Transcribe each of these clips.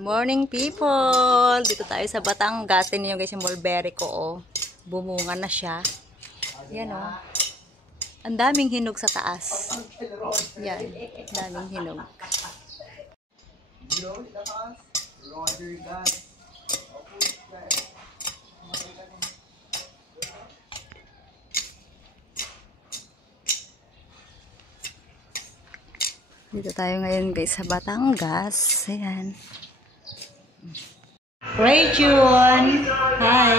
Morning people! Dito tayo sa Batangas. Tingnan nyo guys yung mulberry ko, oh. Bumunga na siya. Yan, oh. Ang daming hinog sa taas. Yan. Daming hinog. Dito tayo ngayon guys sa Batangas. Ayan. Rayjun! Hi!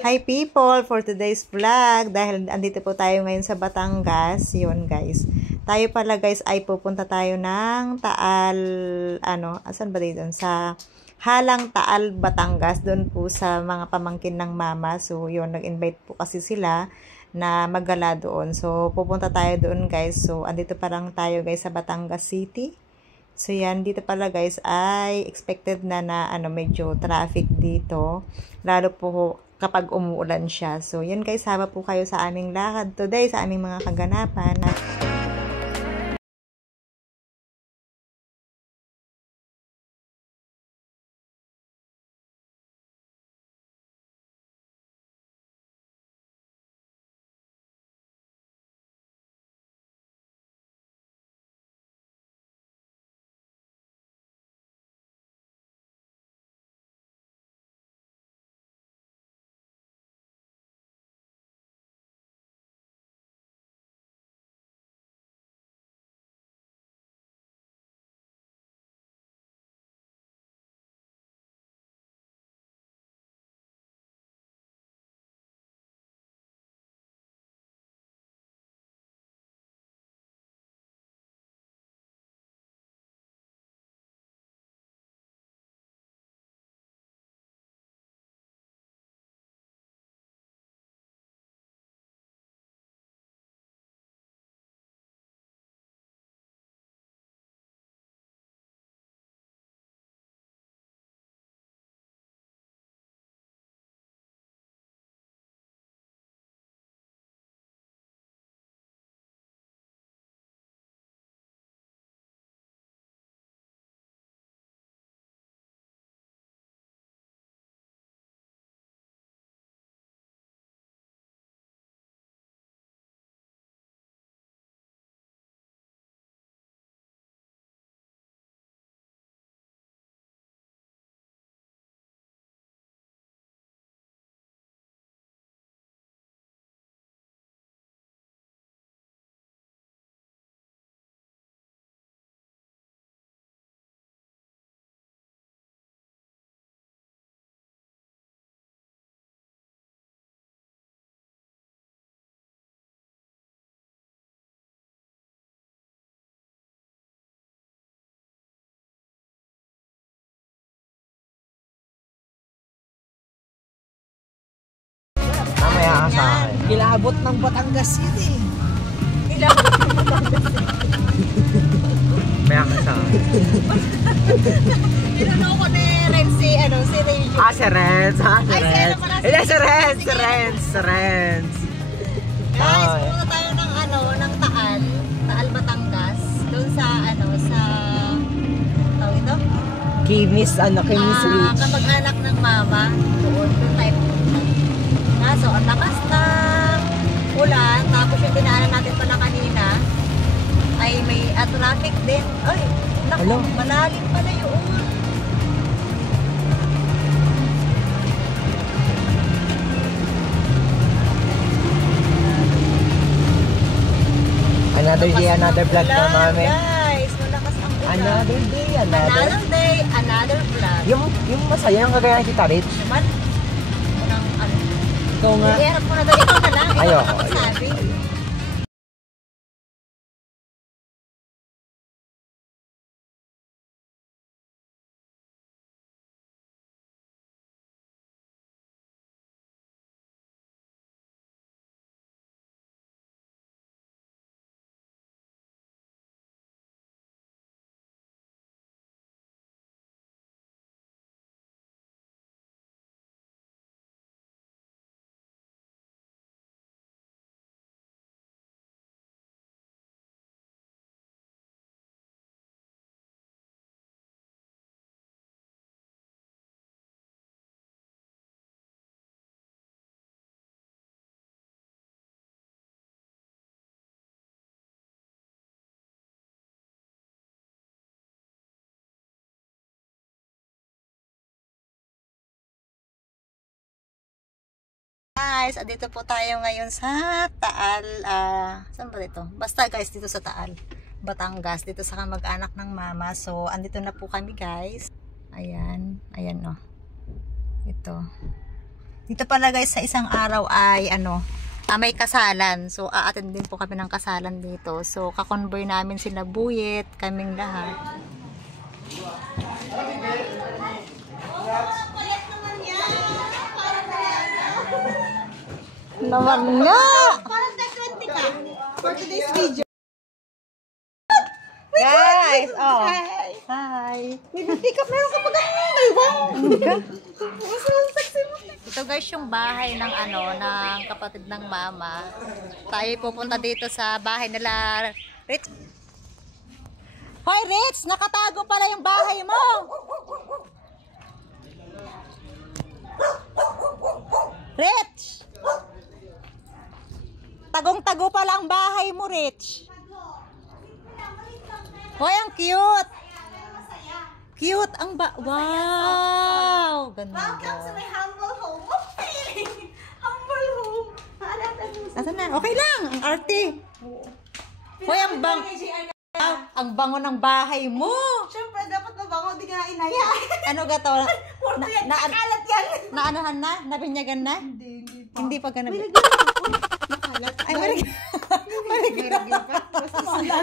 Hi people! For today's vlog, dahil andito po tayo ngayon sa Batangas, yun guys. Tayo pala guys ay pupunta tayo ng Taal, asan ba dito? Sa Halang Taal, Batangas, doon po sa mga pamangkin ng mama. So yun, nag-invite po kasi sila na maggala doon. So pupunta tayo doon guys. So andito pa lang tayo guys sa Batangas City. So yan, dito pala guys ay expected na medyo traffic dito. Lalo po kapag umuulan siya. So yan guys, sama po kayo sa aming lakad today, sa aming mga kaganapan. Mamaya ka sa akin. Kilabot ng Batangas City. Kilabot ng Batangas City. Mamaya ka sa akin. Tinanong ko ni Renz si Rayjun. Si Renz. Ay, si Renz. Renz. Guys, pumunta tayo ng Taal, Batangas. Doon sa tawag ito? Kimis Reach. Kamag-anak ng mama. Doon tayo pumunta. So, ang lakas ng ulan, tapos yung dinaanan natin pala kanina, ay may traffic din. Ay, naku, malalim pala yun. Another day, another vlog na mami. Guys, malakas ang ulan. Another day, another vlog. Yung masaya, yung kagaya kita, Rich. Naman, Ikaw nga. i-erap mo na doon. Ikaw na lang. Ikaw Ayoko. nakapagsabi. guys, andito po tayo ngayon sa Taal. Saan ba dito? Basta guys, dito sa Taal, Batangas, dito sa kamag-anak ng mama. So, andito na po kami guys. Ayan, ayan oh. Ito. Dito pala guys, sa isang araw ay may kasalan. So, a-attend din po kami ng kasalan dito. So, kakonvoy namin sila Buyet, kaming lahat. Naman nga! Parang nag-20 ka for today's video. Guys, oh. Hi! Hi! May pick up meron ka pa ganun. Wow! Ito guys yung bahay ng ng kapatid ng mama. Tayo pupunta dito sa bahay nila Rich. Hoy Rich, nakatago pala yung bahay mo. Rich! Tagong-tago pala ang bahay mo, Rich. Hoy, ang cute. Cute ang wow! Ganda. Welcome to my humble home. Humble home. Asan na? Okay lang. Ang arte. Hoy, ang bango ng bahay mo. Siyempre, dapat mabango. Di ka inaya. Ano gato? Puro yan. Nakalat yan. Naanohan na? Nabinyagan na? Hindi pa ganun. Nakalat. Ay,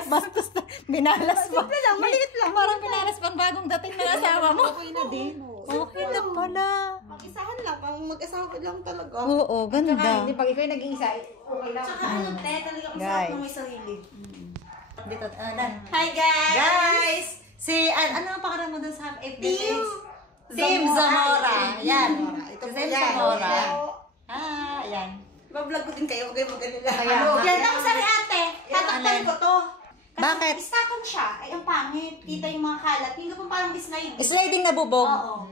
bastos na. Binalas pa. Simple lang. Maliit lang. Parang binalas pang bagong dating ng asawa mo. Okay na din. Okay na pala. Mag-isahan lang. Pang mag-asawa lang talaga. Oo, ganda. Hindi, pag ikaw yung nag-iisa, okay lang. Tsaka talagang masarap ng may sarili. Dito, Hi guys! Guys! Ano ang pangalan mo dun sa FB? Team Zamora. Yan. Ito Si po Team yan. Zamora. Yan. Bablog ko din kayo. Huwag kayo mag-alala. Kaya, Yan ang sari ate. Tatakpan ko to. Kasi Bakit? istakan siya. Ay, ang pangit. Kita yung mga kalat. Hindi ko parang slide. Sliding na bubog. Oo.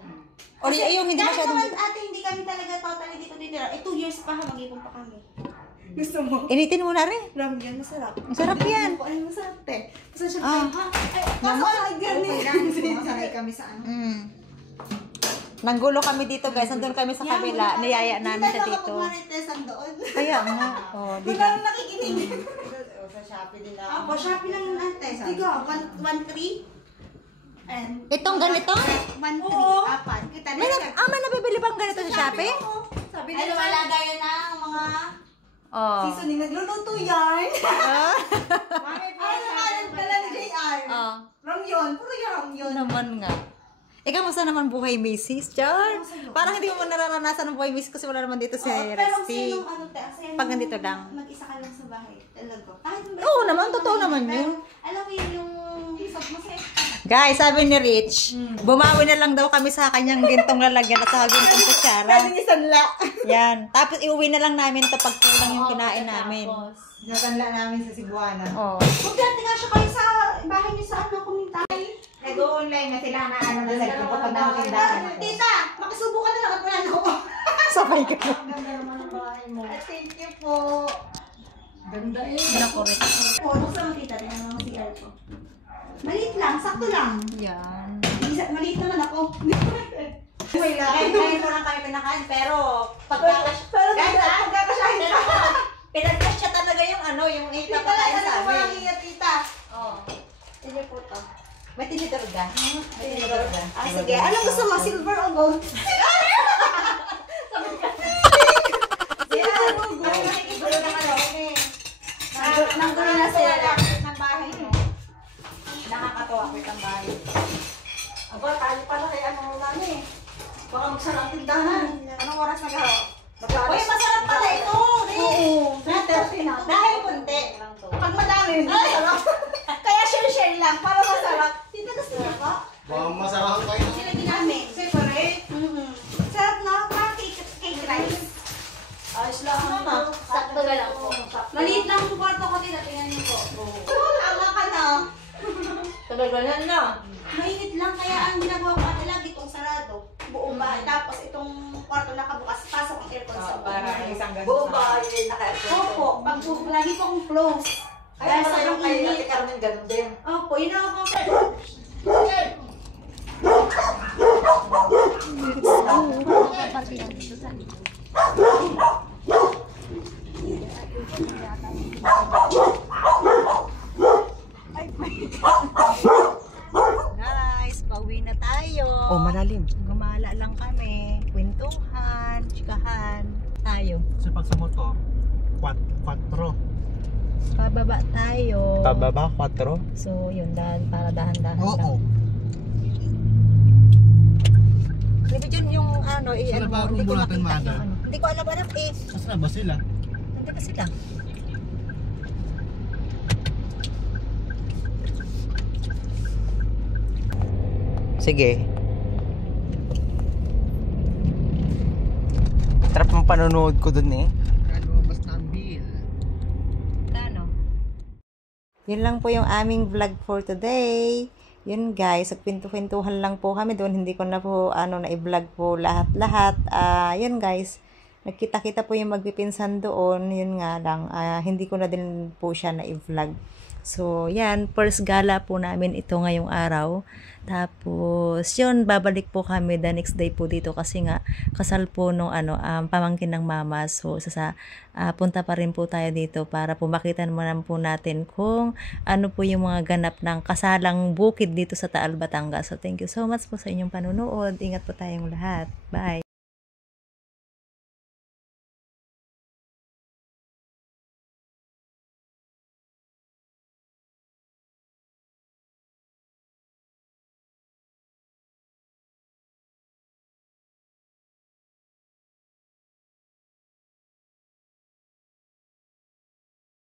Or yung hindi Dahil masyadong... naman ate, hindi kami talaga totally dito titira. 2 years pa ha, mag-ipon pa kami. Gusto mo? Initin mo na rin. Ramyan, masarap. Masarap yan. Ay, masarap te. Masarap siya Ah. ha? Ay, pasok ganyan. Sanay kami sa ano. Nanggulo kami dito guys. Nandun kami sa kabila. Niyaya namin siya dito. Marites doon. Kaya nga. Oh, di Wala ba? nang nakikinig. Sa Shopee din lang. Ako, Shopee lang yung ate. Tiga, 1-3. And Itong ganito? 1-3, 4. Kita May, may nabibili pang ganito sa Shopee? Sabi nila wala gaya na ang mga Oh. seasoning. Nagluluto yan. Mami, Ano pala ni JR? Oh. Ramyon. Puro yung ramyon. Naman nga. Kamusta naman buhay Mrs. Char? Parang hindi mo nararanasan ang buhay Mrs. kasi wala naman dito si Pero ang Rusty. sinong ano te, ang Pag nandito lang. Mag-isa ka lang sa bahay. Talaga. Kahit Oo naman, totoo naman yun. Alam mo yun yung isot mo sa Guys, sabi ni Rich, bumawi na lang daw kami sa kanyang gintong lalagyan at sa gintong kutsara. isanla. Yan. Tapos iuwi na lang namin ito pag kulang yung kinain namin. natanla namin sa Cebuana. Oh. Kung dati nga siya kayo sa bahay niyo sa ano, kumintay. Nag-online na sila na ano na sa kapag na tindahan. Tita, makisubo ka na lang at wala na ako. Sabay ka. Ganda naman ang bahay mo. Thank you po. Ganda eh. Nakorek. Po, basta mo tita, rin ang mga CR ko. Maliit lang, sakto lang. Yan. Maliit naman ako. Ngayon ko lang kami pinakain, pero pagkakasyahin ka, pinagkasya talaga yung yung ipapakain sa amin. Tita. Oh. Sige po to. May tinidor ka? May tinidor ka? Sige. Anong gusto mo? Silver o gold? Nakikigulo naman ako eh. Nanggulo na sila. Ng bahay mo. Nakakatawa ko itong bahay. Aba, tayo pala kay ano namin. Baka magsara ang tindahan. Anong oras na garo? Uy, masarap pala ito. Oo. Dahil kunti. Pag madami, masarap. Kaya share-share lang para masarap. Tita, gusto niyo po? Masarap kayo. Sila ginamit. Separate. Sarap na. Parang cake rice. Ayos lang. Sakto na lang po. Maliit lang ang kwarto ko. Tita, tingnan niyo po. Tama ka na. Talaga na. Mainit lang, kaya ang ginagawa ko ate lagi itong sarado. Buong bahay. Tapos itong kwarto nakabukas, pasok ang aircon sa Para isang ganun. Buong bahay naka-aircon. Opo, pag lagi ko akong close. Kaya sa sobrang kayo init. Ate Carmen ganun din. Opo, yun ako. Guys, pauwi na tayo. Oh, malalim. Gumala lang kami. Kwentuhan, chikahan. Tayo. Kasi pag sa motor, 4. Pababa tayo. Pababa, 4? So, yun, para dahan-dahan lang. Oo. Hindi ba dyan yung ano, Saan na ba hindi ko room natin, makita Mother? yung ano. Hindi ko alam eh. Saan na ba sila? Nandun ba sila? Sige. Trap ang panonood ko dun eh. Lumabas na ang bill. Kano? Yun lang po yung aming vlog for today. Yun guys, nagpinto-pintuhan lang po kami doon. Hindi ko na po na-vlog po lahat-lahat. Yun guys, nagkita-kita po yung magpipinsan doon. Yun nga lang, hindi ko na din po siya na-vlog. So, yan, first gala po namin ito ngayong araw. Tapos, yun, babalik po kami the next day po dito kasi nga, kasal po nung pamangkin ng mama. So, punta pa rin po tayo dito para po makita naman po natin kung ano po yung mga ganap ng kasalang bukid dito sa Taal, Batangas. So, thank you so much po sa inyong panunood. Ingat po tayong lahat. Bye!